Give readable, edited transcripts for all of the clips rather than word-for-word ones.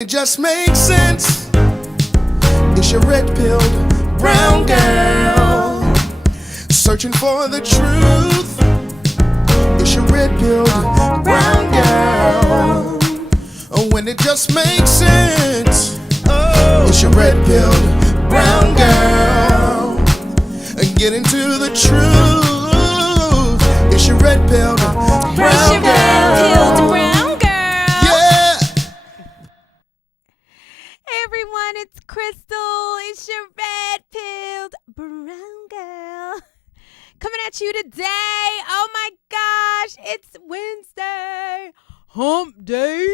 It just makes sense. It's your red-pilled brown girl searching for the truth. It's your red-pilled brown girl. Oh, when it just makes sense. Oh, it's your red-pilled brown girl. Get into the truth. It's your red-pilled brown girl. It's your red-pilled brown girl. Yeah. Hey everyone, it's Crystal. It's your red-pilled brown girl. Coming at you today. Oh my gosh, it's Wednesday. Hump day.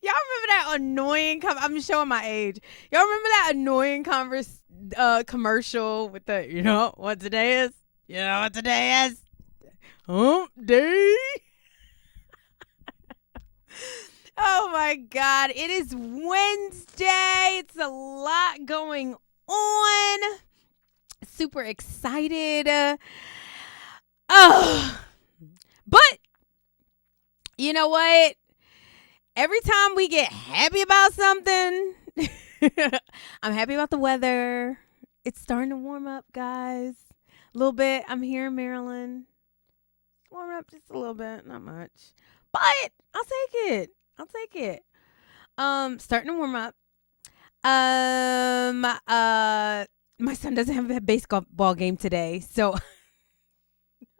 Y'all remember that annoying I'm showing my age. Y'all remember that annoying commercial with the, you know what today is? You know what today is? Hump day. Oh my God. It is Wednesday. It's a lot going on. Super excited. But you know what? Every time we get happy about something, I'm happy about the weather. It's starting to warm up, guys. A little bit. I'm here in Maryland. Warm up just a little bit, not much. But I'll take it. Starting to warm up. My son doesn't have a baseball game today, so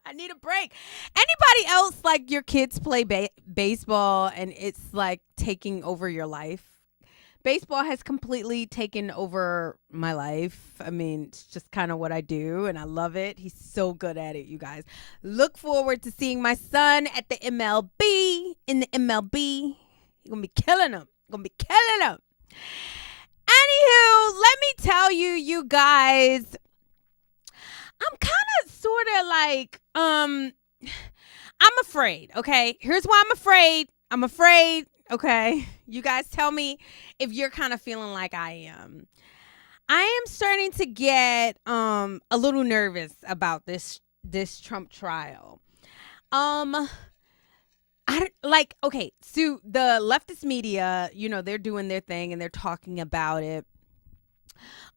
I need a break. Anybody else, like, your kids play baseball and it's like taking over your life? Baseball has completely taken over my life. I mean, it's just kind of what I do, and I love it. He's so good at it, you guys. Look forward to seeing my son at the MLB. In the MLB, you're going to be killing him. Anywho, let me tell you, you guys, I'm kind of sort of like, I'm afraid, okay? Here's why I'm afraid. I'm afraid, okay? You guys tell me if you're kind of feeling like I am. I am starting to get a little nervous about this Trump trial. Okay, so the leftist media, you know, they're doing their thing and they're talking about it.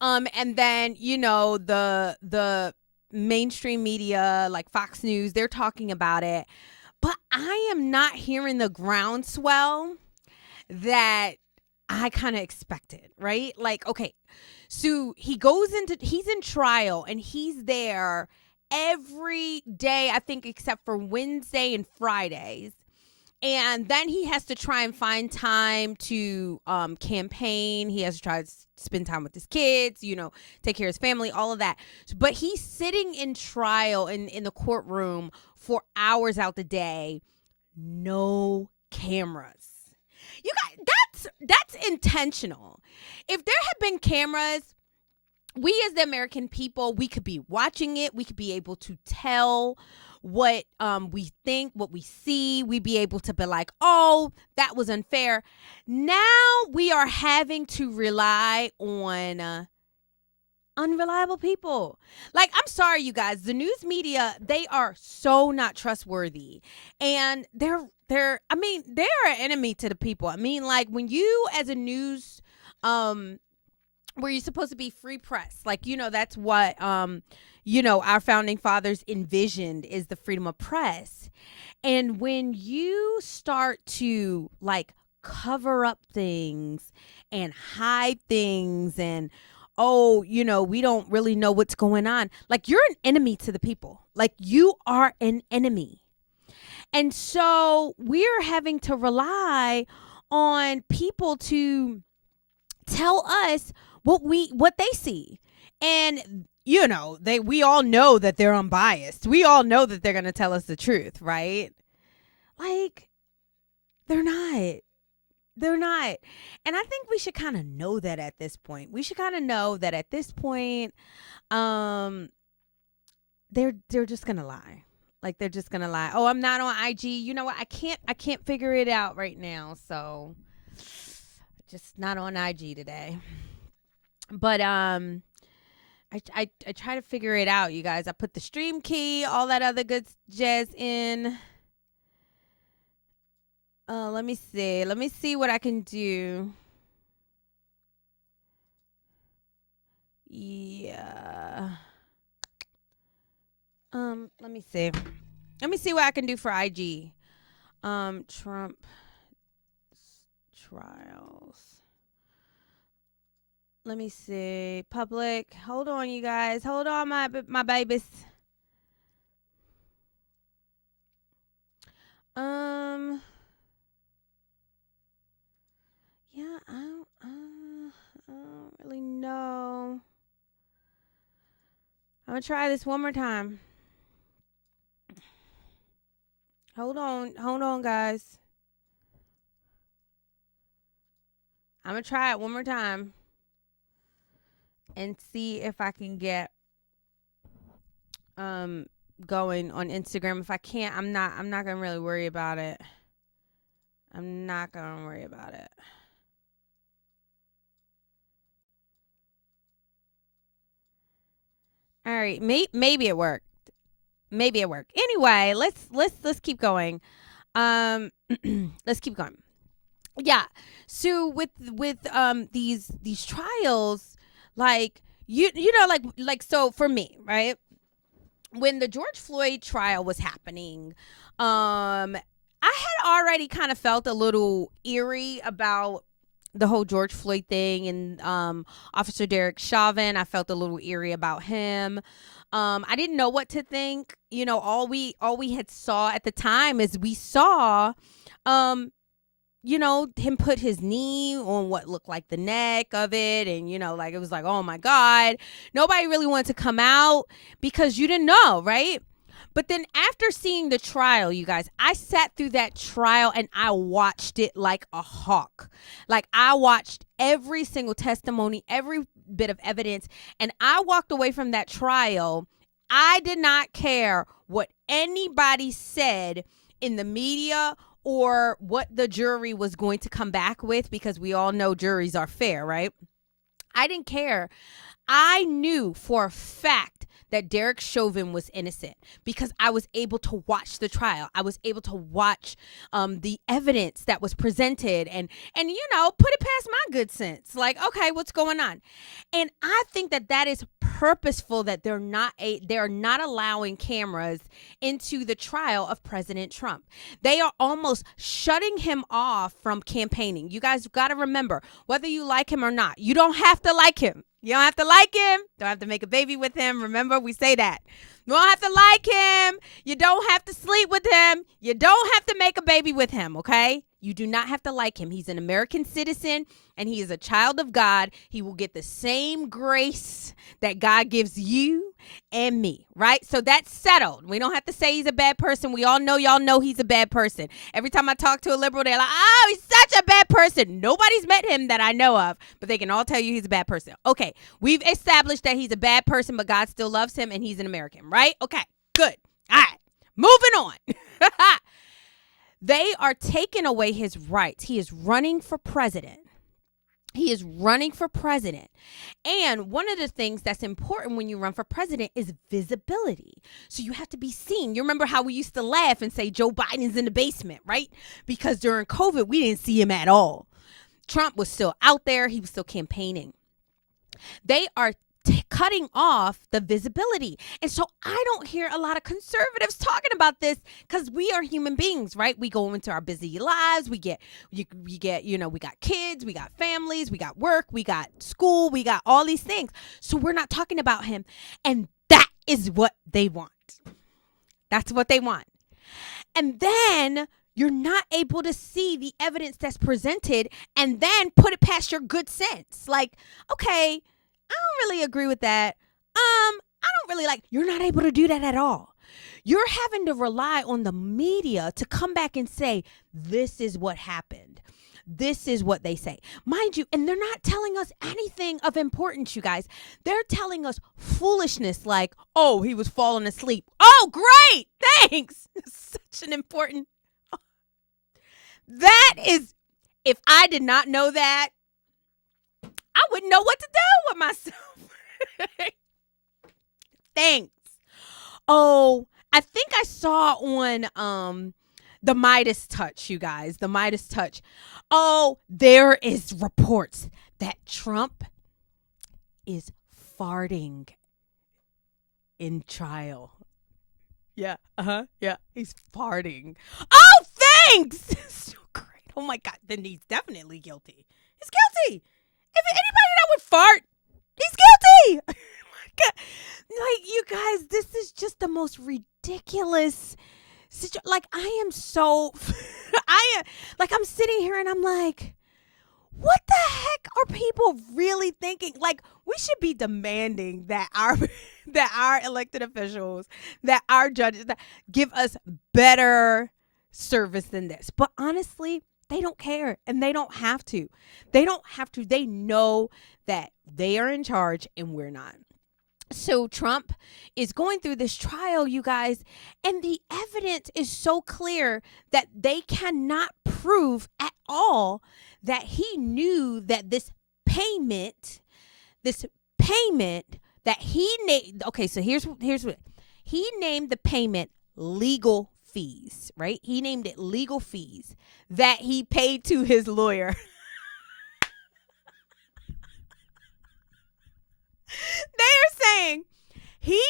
And then, you know, the mainstream media like Fox News, they're talking about it. But I am not hearing the groundswell that I kind of expected, right? Like, okay, so he's in trial and he's there every day, I think, except for Wednesday and Fridays. And then he has to try and find time to campaign. He has to try to spend time with his kids, you know, take care of his family, all of that. But he's sitting in trial in the courtroom for hours out the day, no cameras. You guys, that's intentional. If there had been cameras, we as the American people, we could be watching it. We could be able to tell what we think, what we see. We'd be able to be like, oh, that was unfair. Now we are having to rely on unreliable people. Like, I'm sorry, you guys. The news media, they are so not trustworthy. And they're an enemy to the people. I mean, like, when you as a news where you're supposed to be free press, like, you know, that's what you know, our founding fathers envisioned is the freedom of press. And when you start to like cover up things and hide things and, oh, you know, we don't really know what's going on, like, you're an enemy to the people. Like, you are an enemy. And so we're having to rely on people to tell us what they see. And, you know, we all know that they're unbiased. We all know that they're going to tell us the truth, right? Like, they're not. And I think we should kind of know that at this point. We should kind of know that at this point, they're just going to lie. Like, they're just going to lie. Oh, I'm not on IG. You know what? I can't figure it out right now. So just not on IG today. But I try to figure it out, you guys. I put the stream key, all that other good jazz in. Let me see. Let me see what I can do. Yeah. Let me see. Let me see what I can do for IG. Trump trials. Let me see. Public. Hold on, you guys. Hold on, my babies. Yeah, I don't really know. I'm gonna try this one more time. Hold on, guys. I'm gonna try it one more time and see if I can get going on Instagram. If I can't, I'm not gonna really worry about it. I'm not gonna worry about it. All right, maybe it worked. Maybe it worked. Anyway, let's keep going. Let's keep going. Yeah. So with these trials, like you know like so for me, right? When the George Floyd trial was happening, I had already kind of felt a little eerie about the whole George Floyd thing and Officer Derek Chauvin. I felt a little eerie about him. I didn't know what to think. You know, all we had saw at the time is we saw you know, him put his knee on what looked like the neck of it. And, you know, like it was like, oh my God. Nobody really wanted to come out because you didn't know, right? But then after seeing the trial, you guys, I sat through that trial and I watched it like a hawk. Like I watched every single testimony, every bit of evidence. And I walked away from that trial. I did not care what anybody said in the media or what the jury was going to come back with, because we all know juries are fair, right? I didn't care. I knew for a fact that Derek Chauvin was innocent because I was able to watch the trial. I was able to watch the evidence that was presented and you know, put it past my good sense. Like, okay, what's going on? And I think that is purposeful, that they're not allowing cameras into the trial of President Trump. They are almost shutting him off from campaigning. You guys got to remember, whether you like him or not, you don't have to like him. You don't have to like him. Don't have to make a baby with him. Remember, we say that. You don't have to like him. You don't have to sleep with him. You don't have to make a baby with him, okay? You do not have to like him. He's an American citizen and he is a child of God. He will get the same grace that God gives you and me, right? So that's settled. We don't have to say he's a bad person. We all know, y'all know he's a bad person. Every time I talk to a liberal, they're like, oh, he's such a bad person. Nobody's met him that I know of, but they can all tell you he's a bad person. Okay, we've established that he's a bad person, but God still loves him and he's an American, right? Okay, good. All right, moving on. They are taking away his rights. He is running for president. He is running for president. And one of the things that's important when you run for president is visibility. So you have to be seen. You remember how we used to laugh and say Joe Biden's in the basement, right? Because during COVID, we didn't see him at all. Trump was still out there. He was still campaigning. They are cutting off the visibility. And so I don't hear a lot of conservatives talking about this because we are human beings, right? We go into our busy lives. We get, you know, we got kids, we got families, we got work, we got school, we got all these things. So we're not talking about him. And that is what they want. That's what they want. And then you're not able to see the evidence that's presented and then put it past your good sense. Like, okay, I don't really agree with that. I don't really like, you're not able to do that at all. You're having to rely on the media to come back and say, this is what happened. This is what they say. Mind you, and they're not telling us anything of importance, you guys. They're telling us foolishness like, oh, he was falling asleep. Oh, great. Thanks. Such an important. That is, if I did not know that, I wouldn't know what to do with myself. Thanks. Oh, I think I saw on The Midas touch, you guys. The Midas touch. Oh, there is reports that Trump is farting in trial. Yeah. Yeah. He's farting. Oh, thanks. So great. Oh my God. Then he's definitely guilty. He's guilty. If anybody that would fart, he's guilty. Like, you guys, this is just the most ridiculous situation. Like, I'm sitting here and I'm like, what the heck are people really thinking? Like, we should be demanding that our elected officials, that our judges, that give us better service than this. But honestly, they don't care, and they don't have to. They don't have to. They know that they are in charge and we're not. So Trump is going through this trial, you guys, and the evidence is so clear that they cannot prove at all that he knew that this payment that he named. Okay, so here's what he named the payment: legal fees, right? He named it legal fees that he paid to his lawyer. They are saying he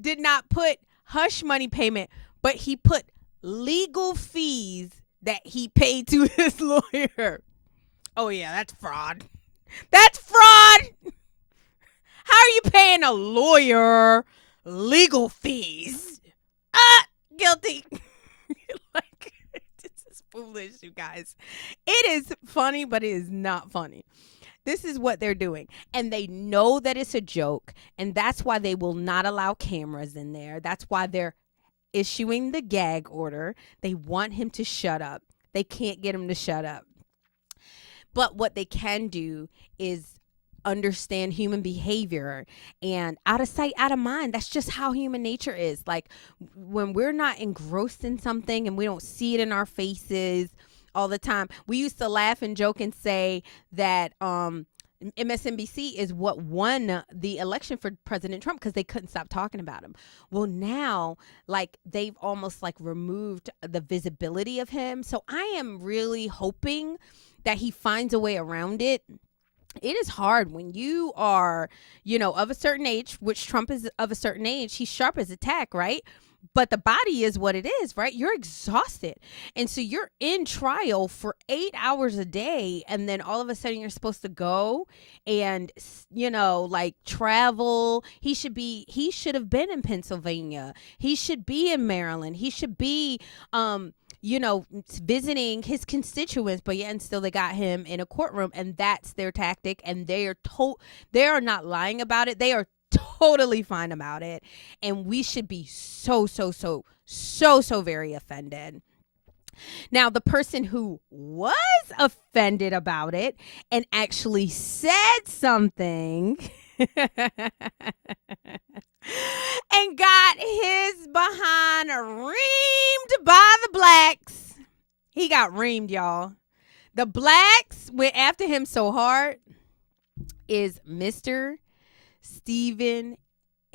did not put hush money payment, but he put legal fees that he paid to his lawyer. Oh yeah, that's fraud. That's fraud. How are you paying a lawyer legal fees? Guilty. Like, this is foolish, you guys. It is funny, but it is not funny. This is what they're doing. And they know that it's a joke. And that's why they will not allow cameras in there. That's why they're issuing the gag order. They want him to shut up. They can't get him to shut up. But what they can do is understand human behavior, and out of sight, out of mind. That's just how human nature is. Like, when we're not engrossed in something and we don't see it in our faces all the time. We used to laugh and joke and say that MSNBC is what won the election for President Trump because they couldn't stop talking about him. Well, now, like, they've almost like removed the visibility of him. So I am really hoping that he finds a way around it. It is hard when you are, of a certain age, which Trump is of a certain age. He's sharp as a tack, right? But the body is what it is, right? You're exhausted. And so you're in trial for 8 hours a day. And then all of a sudden you're supposed to go and, travel. He should have been in Pennsylvania. He should be in Maryland. He should be, visiting his constituents, but yet and still they got him in a courtroom, and that's their tactic. And they are not lying about it. They are totally fine about it. And we should be so very offended. Now, the person who was offended about it and actually said something and got his behind reamed by the blacks. He got reamed, y'all. The blacks went after him so hard is Mr. Stephen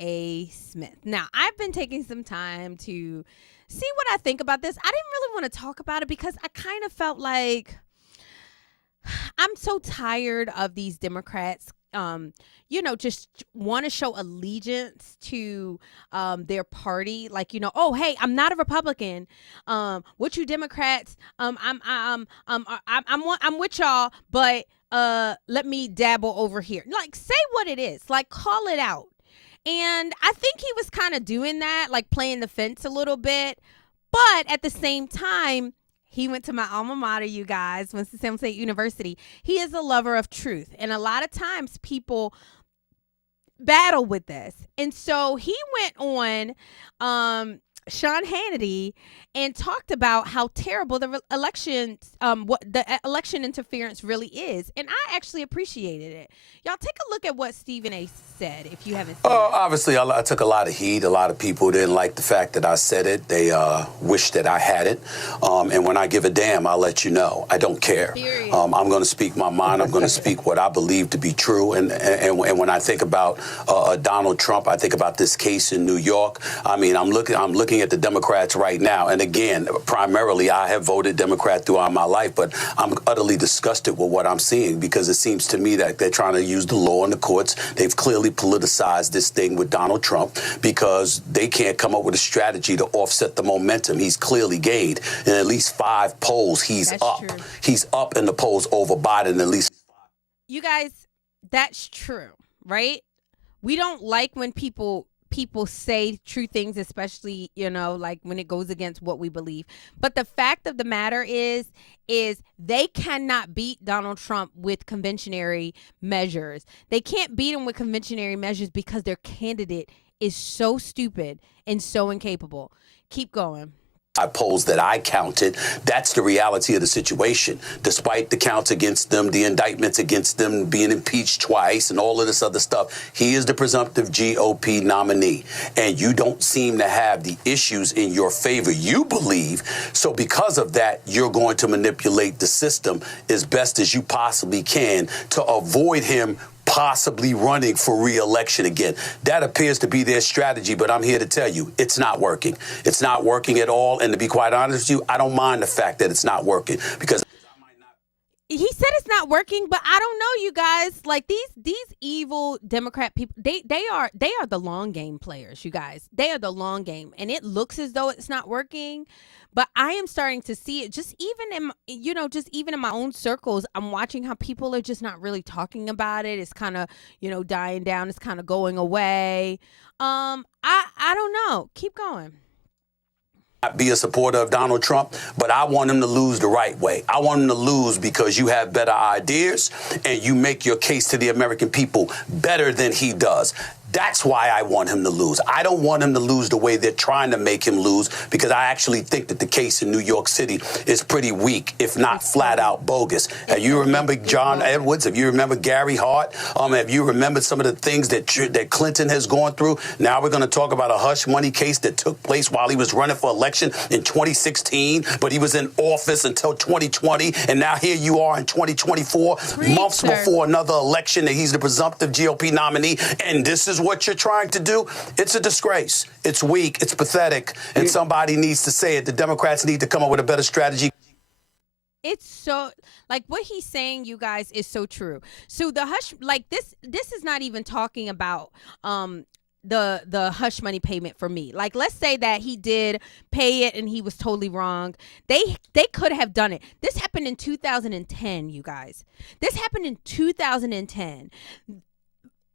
A. Smith. Now, I've been taking some time to see what I think about this. I didn't really want to talk about it because I kind of felt like I'm so tired of these Democrats, just want to show allegiance to their party. Like, oh, hey, I'm not a Republican. What you Democrats? I'm with y'all, but let me dabble over here. Like, say what it is. Like, call it out. And I think he was kind of doing that, like playing the fence a little bit. But at the same time, he went to my alma mater, you guys, Winston-Salem State University. He is a lover of truth. And a lot of times people battle with this. And so he went on Sean Hannity and talked about how terrible the election interference really is. And I actually appreciated it. Y'all take a look at what Stephen A. said, if you haven't seen it. Obviously, I took a lot of heat. A lot of people didn't like the fact that I said it. They wish that I had it. And when I give a damn, I'll let you know. I don't care. I'm going to speak my mind. I'm going to speak what I believe to be true. And when I think about Donald Trump, I think about this case in New York. I mean, I'm looking looking at the Democrats right now, and again, primarily I have voted Democrat throughout my life, but I'm utterly disgusted with what I'm seeing because it seems to me that they're trying to use the law in the courts. They've clearly politicized this thing with Donald Trump because they can't come up with a strategy to offset the momentum he's clearly gained. In at least 5 polls, he's up. True. He's up in the polls over Biden at least. You guys, that's true, right? We don't like when people say true things, especially, like when it goes against what we believe. But the fact of the matter is they cannot beat Donald Trump with conventionary measures. They can't beat him with conventionary measures because their candidate is so stupid and so incapable. Keep going. Polls that I counted, that's the reality of the situation. Despite the counts against them, the indictments against them, being impeached twice and all of this other stuff, he is the presumptive GOP nominee. And you don't seem to have the issues in your favor, you believe. So because of that, you're going to manipulate the system as best as you possibly can to avoid him possibly running for re-election again. That appears to be their strategy, but I'm here to tell you, it's not working. It's not working at all. And to be quite honest with you, I don't mind the fact that it's not working because he said it's not working, but I don't know, you guys. Like these evil Democrat people, they are the long game players, you guys. They are the long game, and it looks as though it's not working. But I am starting to see it just even in my own circles. I'm watching how people are just not really talking about it. It's kind of, dying down. It's kind of going away. I don't know. Keep going. Be a supporter of Donald Trump, but I want him to lose the right way. I want him to lose because you have better ideas and you make your case to the American people better than he does. That's why I want him to lose. I don't want him to lose the way they're trying to make him lose because I actually think that the case in New York City is pretty weak, if not flat out bogus. Have you remember John Edwards? Have you remember Gary Hart? Have you remembered some of the things that Clinton has gone through? Now we're going to talk about a hush money case that took place while he was running for election in 2016, but he was in office until 2020, and now here you are in 2024, months before another election, that he's the presumptive GOP nominee, and this is what you're trying to do. It's a disgrace. It's weak. It's pathetic. And somebody needs to say it. The Democrats need to come up with a better strategy. It's so, like, what he's saying, you guys, is so true. So the hush, like, this is not even talking about the hush money payment for me. Like, let's say that he did pay it and he was totally wrong. They could have done it. This happened in 2010, you guys. This happened in 2010.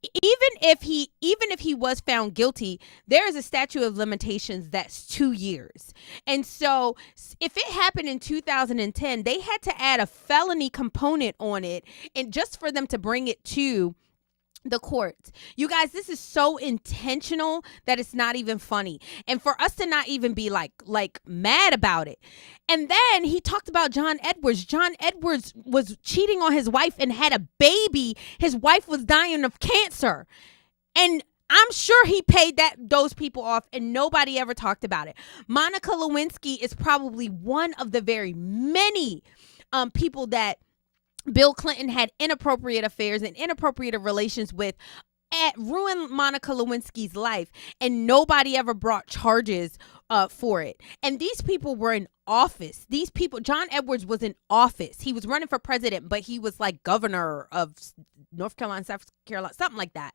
Even if he was found guilty, there is a statute of limitations that's 2 years. And so if it happened in 2010, they had to add a felony component on it, and just for them to bring it to the courts. You guys, this is so intentional that it's not even funny. And for us to not even be like mad about it. And then he talked about John Edwards. John Edwards was cheating on his wife and had a baby. His wife was dying of cancer. And I'm sure he paid those people off, and nobody ever talked about it. Monica Lewinsky is probably one of the very many people that Bill Clinton had inappropriate affairs and inappropriate relations with, ruined Monica Lewinsky's life, and nobody ever brought charges for it. And these people were in office. These people, John Edwards was in office. He was running for president, but he was like governor of North Carolina, South Carolina, something like that.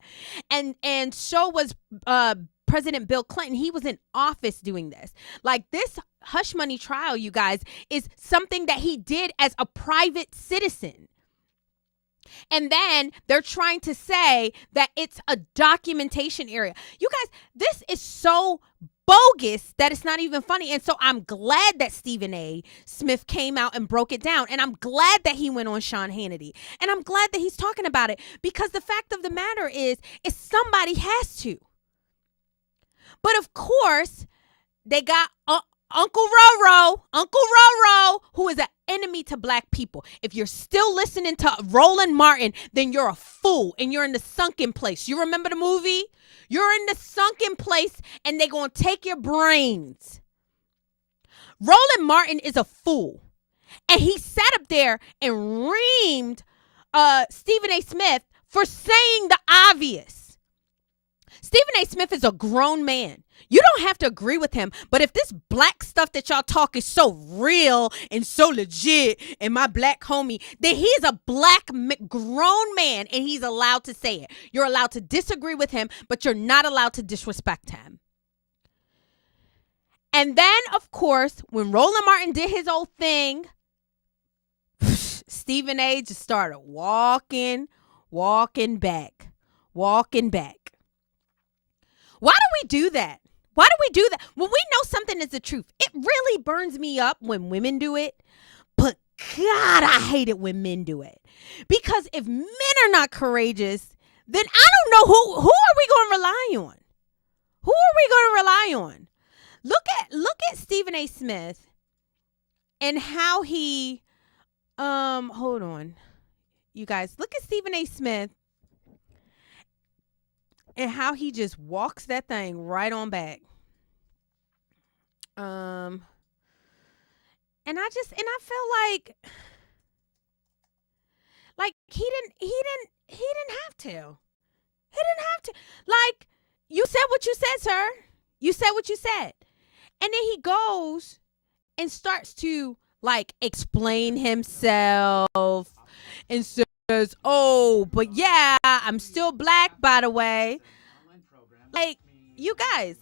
And so was President Bill Clinton. He was in office doing this. Like, this hush money trial, you guys, is something that he did as a private citizen. And then they're trying to say that it's a documentation area. You guys, this is so bogus that it's not even funny. And so I'm glad that Stephen A. Smith came out and broke it down. And I'm glad that he went on Sean Hannity. And I'm glad that he's talking about it, because the fact of the matter is somebody has to. But of course, they got Uncle Roro, who is an enemy to black people. If you're still listening to Roland Martin, then you're a fool and you're in the sunken place. You remember the movie? You're in the sunken place, and they're going to take your brains. Roland Martin is a fool. And he sat up there and reamed Stephen A. Smith for saying the obvious. Stephen A. Smith is a grown man. You don't have to agree with him, but if this black stuff that y'all talk is so real and so legit and my black homie, then he is a black grown man and he's allowed to say it. You're allowed to disagree with him, but you're not allowed to disrespect him. And then, of course, when Roland Martin did his old thing, Stephen A. just started walking back. Why do we do that? Why do we do that? When we know something is the truth, it really burns me up when women do it. But God, I hate it when men do it. Because if men are not courageous, then I don't know who are we going to rely on? Who are we going to rely on? Look at Stephen A. Smith and how he hold on. You guys, look at Stephen A. Smith and how he just walks that thing right on back. And I feel like he didn't have to. He didn't have to. Like, you said what you said, sir. You said what you said. And then he goes and starts to like explain himself and says, "Oh, but yeah, I'm still black, by the way." Like, you guys,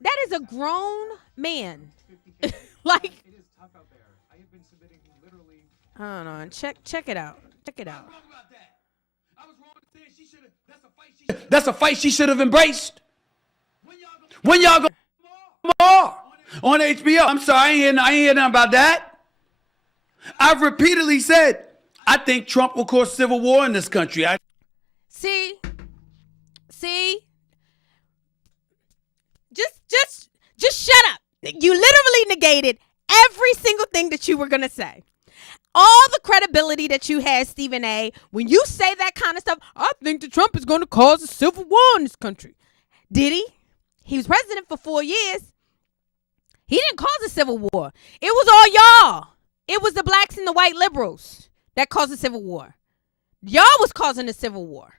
that is a grown man. Like, hold on, check it out. Check it out. That's a fight she should have embraced. When y'all go more on HBO? I'm sorry, I ain't hear nothing about that. I've repeatedly said I think Trump will cause civil war in this country. See, just shut up. You literally negated every single thing that you were gonna say. All the credibility that you had, Stephen A. When you say that kind of stuff, I think that Trump is going to cause a civil war in this country. Did he? He was president for 4 years. He didn't cause a civil war. It was all y'all. It was the blacks and the white liberals that caused a civil war. Y'all was causing a civil war.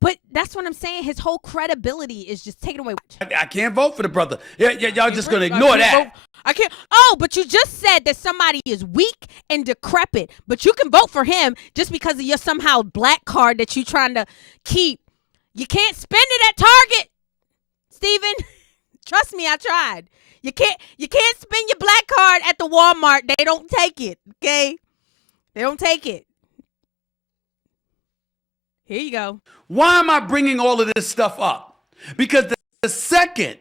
But that's what I'm saying. His whole credibility is just taken away. I can't vote for the brother. Yeah, y'all just going to ignore that. I can't. Oh, but you just said that somebody is weak and decrepit, but you can vote for him just because of your somehow black card that you're trying to keep. You can't spend it at Target, Stephen. Trust me, I tried. You can't spend your black card at the Walmart. They don't take it, okay? They don't take it. Here you go. Why am I bringing all of this stuff up? Because the second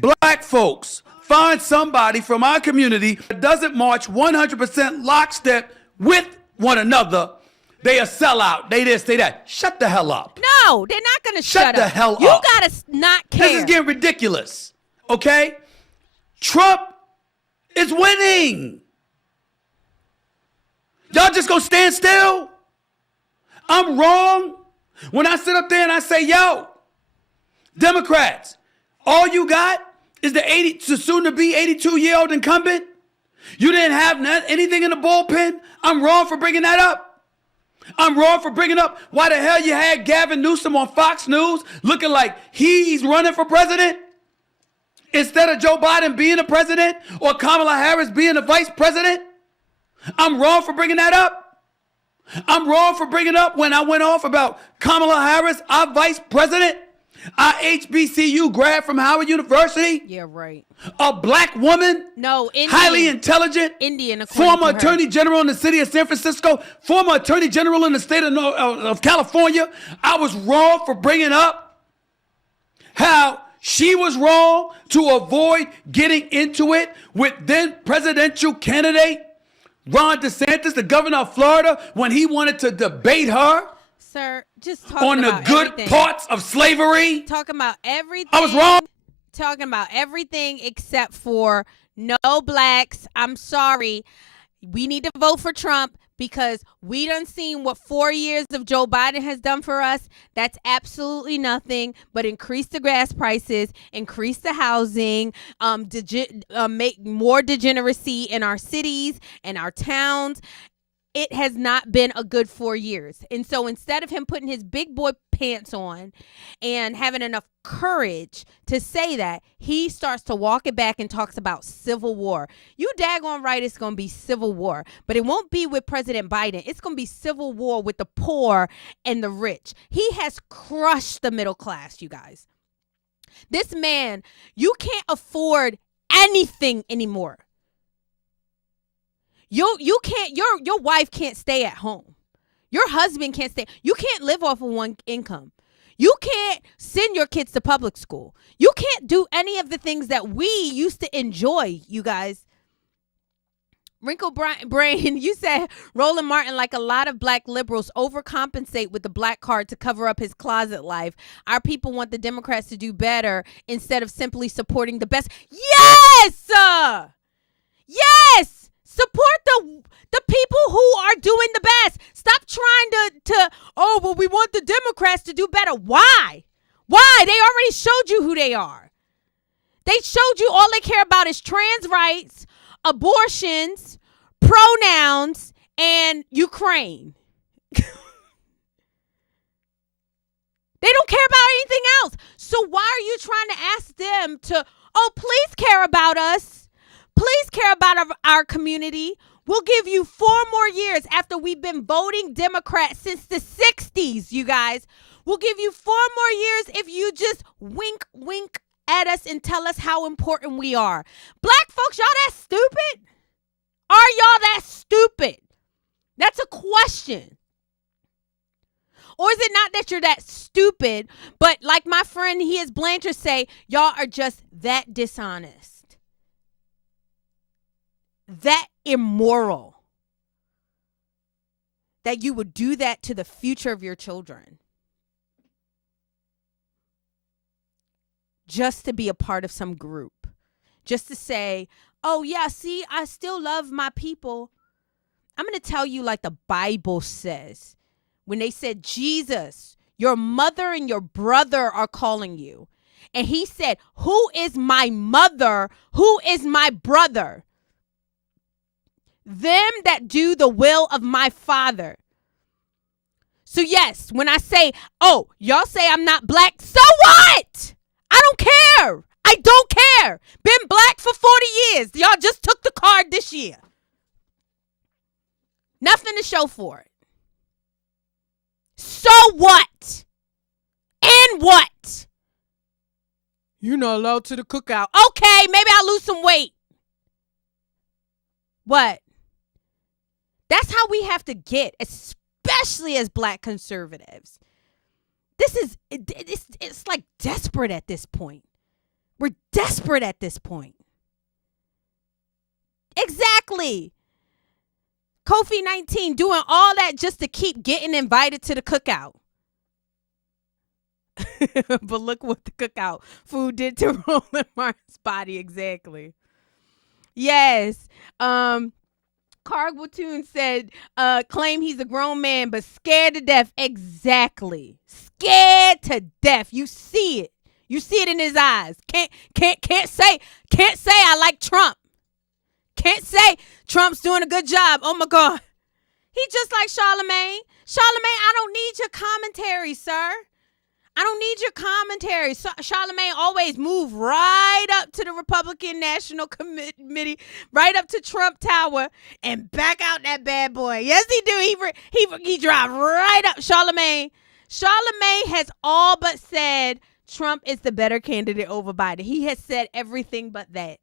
black folks find somebody from our community that doesn't march 100% lockstep with one another, they a sellout. They this, they that. Shut the hell up. No, they're not going to shut up. Shut the hell up. You got to not care. This is getting ridiculous, okay? Trump is winning. Y'all just going to stand still? I'm wrong when I sit up there and I say, yo, Democrats, all you got is the soon to be 82-year-old incumbent. You didn't have anything in the bullpen. I'm wrong for bringing that up. I'm wrong for bringing up why the hell you had Gavin Newsom on Fox News looking like he's running for president instead of Joe Biden being the president or Kamala Harris being the vice president. I'm wrong for bringing that up. I'm wrong for bringing up when I went off about Kamala Harris, our vice president, our HBCU grad from Howard University. Yeah, right. A black woman. No, Indian. Highly intelligent. Indian. Former attorney general in the city of San Francisco. Former attorney general in the state of California. I was wrong for bringing up how she was wrong to avoid getting into it with then presidential candidate Ron DeSantis, the governor of Florida, when he wanted to debate her. Sir, just talking on the about good everything. parts of slavery. Talking about everything. I was wrong. Talking about everything except for no blacks. I'm sorry. We need to vote for Trump because we done seen what 4 years of Joe Biden has done for us. That's absolutely nothing but increase the gas prices, increase the housing, make more degeneracy in our cities and our towns. it has not been a good 4 years. And so instead of him putting his big boy pants on and having enough courage to say that, he starts to walk it back and talks about civil war. You daggone right, it's going to be civil war. But it won't be with President Biden. It's going to be civil war with the poor and the rich. He has crushed the middle class, you guys. This man, you can't afford anything anymore. You can't, your wife can't stay at home. Your husband can't stay. You can't live off of one income. You can't send your kids to public school. You can't do any of the things that we used to enjoy, you guys. Wrinkle Brain, you said Roland Martin, like a lot of black liberals, overcompensate with the black card to cover up his closet life. Our people want the Democrats to do better instead of simply supporting the best. Yes! Yes! Support the people who are doing the best. Stop trying to oh, well, we want the Democrats to do better. Why? Why? They already showed you who they are. They showed you all they care about is trans rights, abortions, pronouns, and Ukraine. They don't care about anything else. So why are you trying to ask them to, oh, please care about us? Please care about our community. We'll give you 4 more years after we've been voting Democrat since the 60s, you guys. We'll give you 4 more years if you just wink at us and tell us how important we are. Black folks, y'all that stupid? Are y'all that stupid? That's a question. Or is it not that you're that stupid, but like my friend, he is Blanchard say, y'all are just that dishonest. That immoral, that you would do that to the future of your children just to be a part of some group, just to say, oh yeah, see, I still love my people. I'm going to tell you like the Bible says, when they said, Jesus, your mother and your brother are calling you. And he said, who is my mother? Who is my brother? Them that do the will of my Father. So yes, when I say, oh, y'all say I'm not black, so what? I don't care. I don't care. Been black for 40 years. Y'all just took the card this year. Nothing to show for it. So what? And what? You're not allowed to the cookout. Okay, maybe I'll lose some weight. What? That's how we have to get, especially as black conservatives. This is, it's like desperate at this point. We're desperate at this point. Exactly. Kofi 19 doing all that just to keep getting invited to the cookout. But look what the cookout food did to Roland Martin's body. Exactly. Yes. Cargwatoon said, claim he's a grown man, but scared to death. Exactly. Scared to death. You see it. You see it in his eyes. Can't say I like Trump. Can't say Trump's doing a good job. Oh my God. He just like Charlemagne. Charlemagne, I don't need your commentary, sir. I don't need your commentary. So Charlemagne always move right up to the Republican National Committee, right up to Trump Tower, and back out that bad boy. Yes, he do. He drive right up. Charlemagne has all but said Trump is the better candidate over Biden. He has said everything but that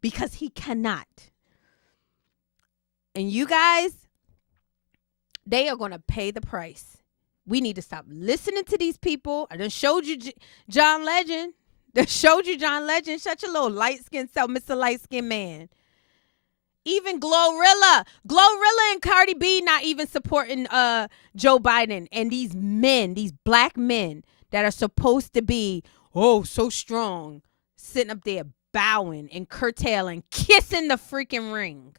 because he cannot. And you guys, they are going to pay the price. We need to stop listening to these people. I done showed you John Legend. Shut your little light-skinned self, Mr. Light-skinned man. Even Glorilla and Cardi B not even supporting Joe Biden. And these men, these black men that are supposed to be, oh, so strong, sitting up there bowing and curtailing, kissing the freaking ring.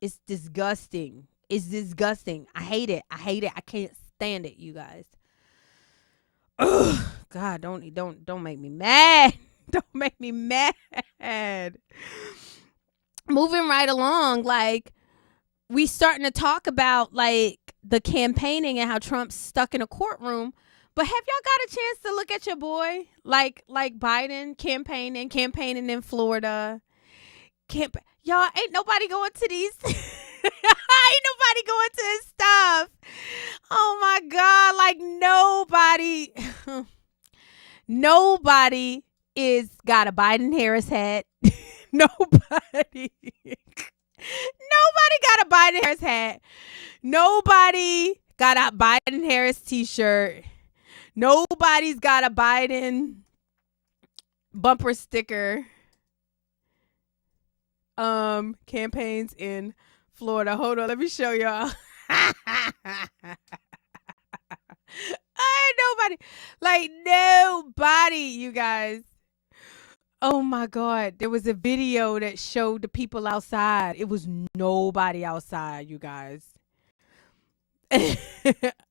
It's disgusting. It's disgusting. I hate it. I can't stand it, you guys. Ugh. God, don't make me mad. Don't make me mad. Moving right along, like, we starting to talk about like the campaigning and how Trump's stuck in a courtroom. But have y'all got a chance to look at your boy, like Biden campaigning in Florida? Y'all ain't nobody going to these. Ain't nobody going to his stuff. Oh my God! Like nobody is got a Biden Harris hat. Nobody got a Biden Harris hat. Nobody got a Biden Harris t-shirt. Nobody's got a Biden bumper sticker. Campaigns in Florida. Hold on, let me show y'all. Nobody, you guys. Oh my God. There was a video that showed the people outside. It was nobody outside, you guys.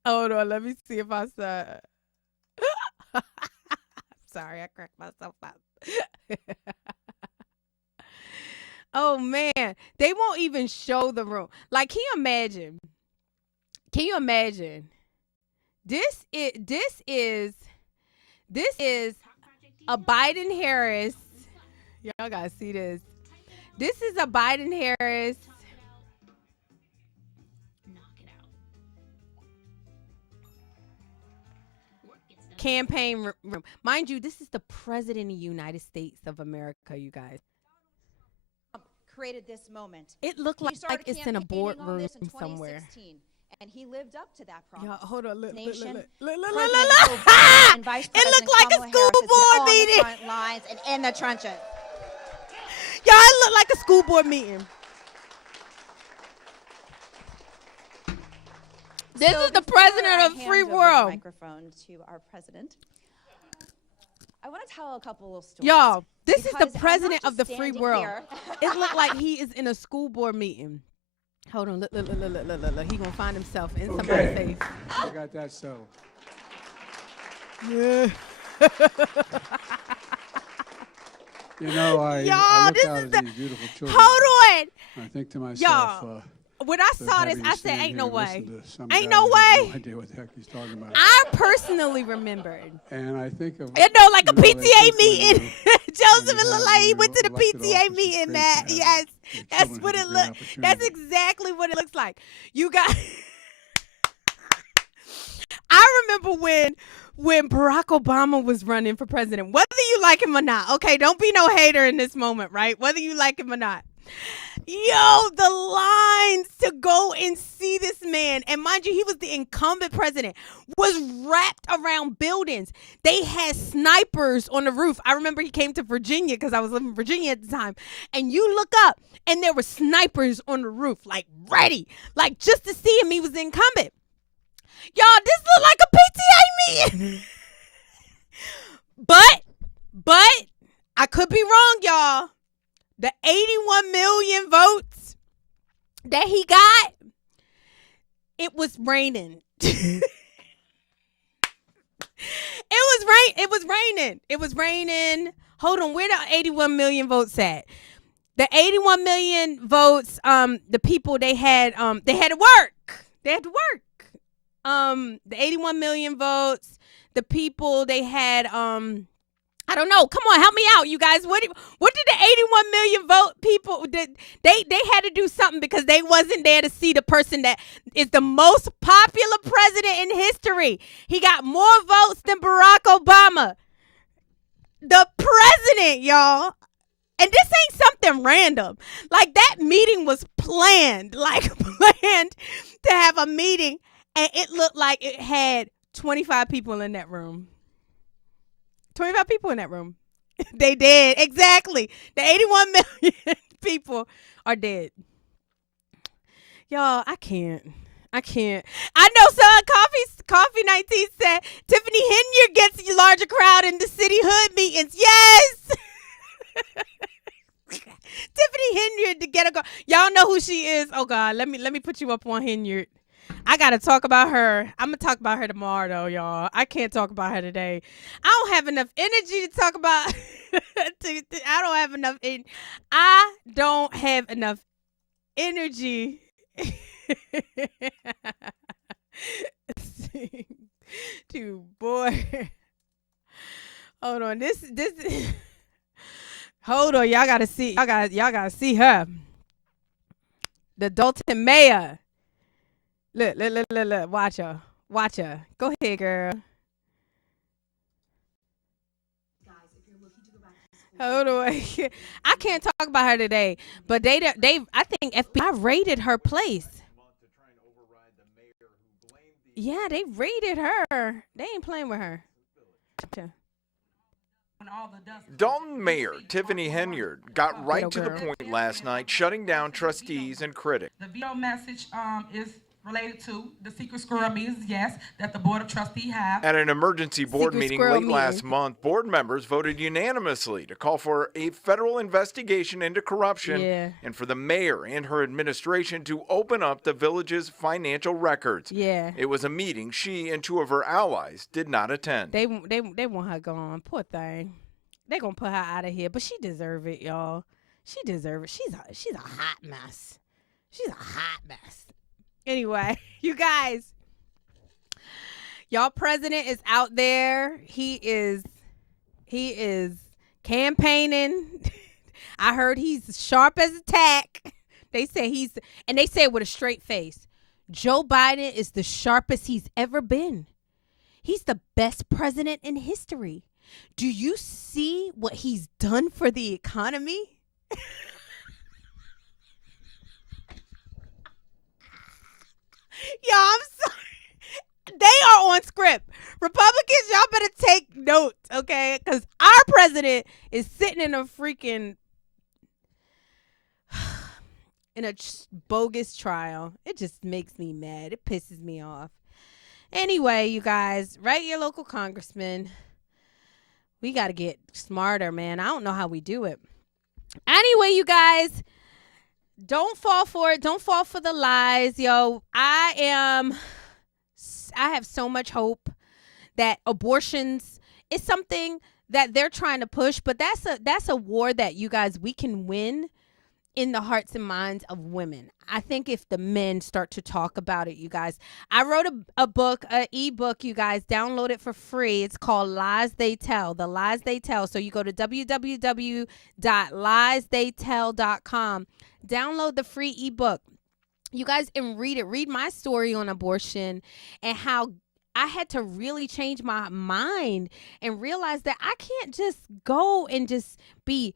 Hold on, let me see if I saw. Sorry, I cracked myself up. Oh man, they won't even show the room. Like, can you imagine? This is a Biden Harris. Y'all gotta see this. This is a Biden Harris. Campaign room. Mind you, this is the President of the United States of America, you guys. Created this moment. It looked like it's in a boardroom somewhere. And he lived up to that promise. Y'all, hold on. Look. And It Vice President looked like a Kamala school Harris has been board on meeting. the front lines and in the trenches. Y'all, it looked like a school board meeting. This is the president of the free world. Microphone to our president. I want to tell a couple of stories. Y'all, this is because the I'm president not of the just free standing world. here. It looked like he is in a school board meeting. Hold on, look. He gonna find himself in somebody's face. I got that so. Yeah. You know, I Y'all, look this out is at the- these beautiful children. Hold on. And I think to myself, Y'all, when I that saw this, having I to said, stand ain't no here and way. listen to some Ain't guy no who has way. No idea what the heck he's talking about. I personally remembered. And I think of You know, like a you know, they PTA think when meeting. you- Joseph, when it you looked have like he your went to the elected PTA office, meeting, it's great Matt. to have Yes, your that's children what have it a great looked. That's opportunity. exactly what it looks like. You guys, I remember when Barack Obama was running for president, whether you like him or not. Okay, don't be no hater in this moment, right? Whether you like him or not. Yo, the lines to go and see this man, and mind you, he was the incumbent president, was wrapped around buildings. They had snipers on the roof. I remember he came to Virginia because I was living in Virginia at the time. And you look up, and there were snipers on the roof, like ready, like just to see him. He was the incumbent. Y'all, this look like a PTA meeting. But I could be wrong, y'all. The 81 million votes that he got, it was raining. It was raining. Hold on, where the 81 million votes at? The 81 million votes, the people they had to work. They had to work. The 81 million votes, the people they had, I don't know. Come on, help me out, you guys. What did the 81 million vote people did? They had to do something because they wasn't there to see the person that is the most popular president in history. He got more votes than Barack Obama. The president, y'all. And this ain't something random. Like, that meeting was planned. Like, planned to have a meeting. And it looked like it had 25 people in that room. 25 people in that room. They dead. Exactly. The 81 million people are dead. Y'all, I can't. I know, son. Coffee 19 said Tiffany Henyard gets a larger crowd in the city hood meetings. Yes. Tiffany Henyard to get a y'all know who she is. Oh God, let me put you up on Henyard. I gotta talk about her. I'm gonna talk about her tomorrow, though, y'all. I can't talk about her today. I don't have enough energy to talk about. I don't have enough energy Dude, boy. Hold on. This hold on. Y'all gotta see her. The Dalton Mayor. Look. Watch her. Go ahead, girl. Hold on. I can't talk about her today, but I think FBI raided her place. Yeah, they raided her. They ain't playing with her. Dalton Mayor Tiffany Henyard got right to the point last night, shutting down trustees and critics. The video message is related to the secret squirrel meetings, yes, that the Board of Trustees have. At an emergency board meeting late last month, board members voted unanimously to call for a federal investigation into corruption and for the mayor and her administration to open up the village's financial records. Yeah. It was a meeting she and two of her allies did not attend. They want her gone. Poor thing. They gonna put her out of here, but she deserve it, y'all. She deserve it. She's a hot mess. She's a hot mess. Anyway, you guys, y'all president is out there. He is campaigning. I heard he's sharp as a tack. They say it with a straight face. Joe Biden is the sharpest he's ever been. He's the best president in history. Do you see what he's done for the economy? Yo, I'm sorry. They are on script. Republicans, y'all better take notes, okay? Because our president is sitting in a freaking in a bogus trial. It just makes me mad. It pisses me off. Anyway, you guys, write your local congressman. We got to get smarter, man. I don't know how we do it. Anyway, you guys, don't fall for it. Don't fall for the lies, yo. I have so much hope that abortions is something that they're trying to push, but that's a war that you guys, we can win in the hearts and minds of women. I think if the men start to talk about it, you guys. I wrote a book, an ebook, you guys. Download it for free. It's called Lies They Tell, The Lies They Tell. So you go to www.liestheytell.com. Download the free ebook, you guys, and read it. Read my story on abortion and how I had to really change my mind and realize that I can't just go and just be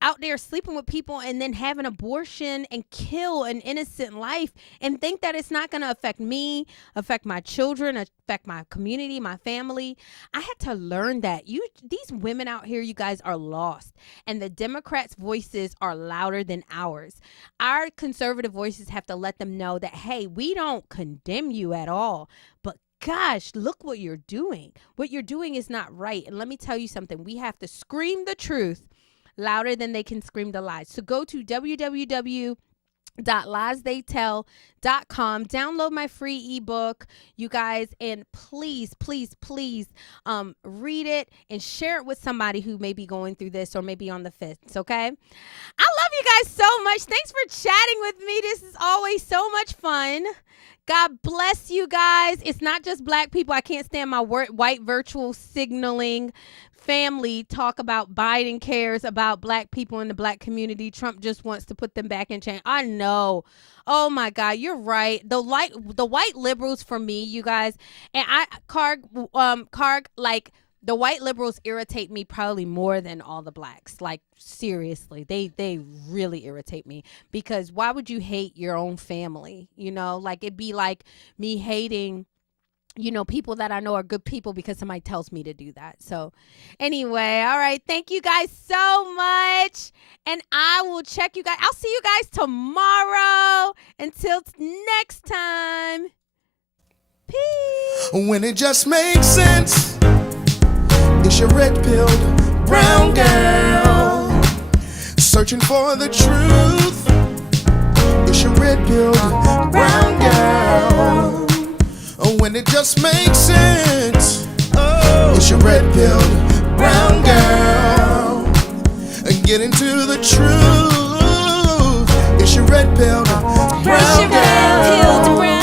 out there sleeping with people and then have an abortion and kill an innocent life and think that it's not going to affect me, affect my children, affect my community, my family. I had to learn that these women out here, you guys, are lost, and the Democrats' voices are louder than ours. Our conservative voices have to let them know that, hey, we don't condemn you at all, but gosh, look what you're doing. What you're doing is not right. And let me tell you something. We have to scream the truth louder than they can scream the lies. So go to www.liestheytell.com. Download my free ebook, you guys, and please, please, please read it and share it with somebody who may be going through this or maybe on the fence, okay? I love you guys so much. Thanks for chatting with me. This is always so much fun. God bless you guys. It's not just black people. I can't stand my white virtual signaling family talk about Biden cares about black people in the black community. Trump just wants to put them back in chain. I know. Oh my God, you're right. The white liberals for me, you guys, and Karg, like the white liberals irritate me probably more than all the blacks. Like seriously, they really irritate me, because why would you hate your own family? You know, like it'd be like me hating, you know, people that I know are good people because somebody tells me to do that. So anyway, all right. Thank you guys so much. And I will check you guys. I'll see you guys tomorrow. Until next time. Peace. When it just makes sense, it's your red-pilled brown girl searching for the truth. It's your red-pilled brown girl. When it just makes sense, it's your red-pilled brown girl. Get into the truth. It's your red-pilled brown girl.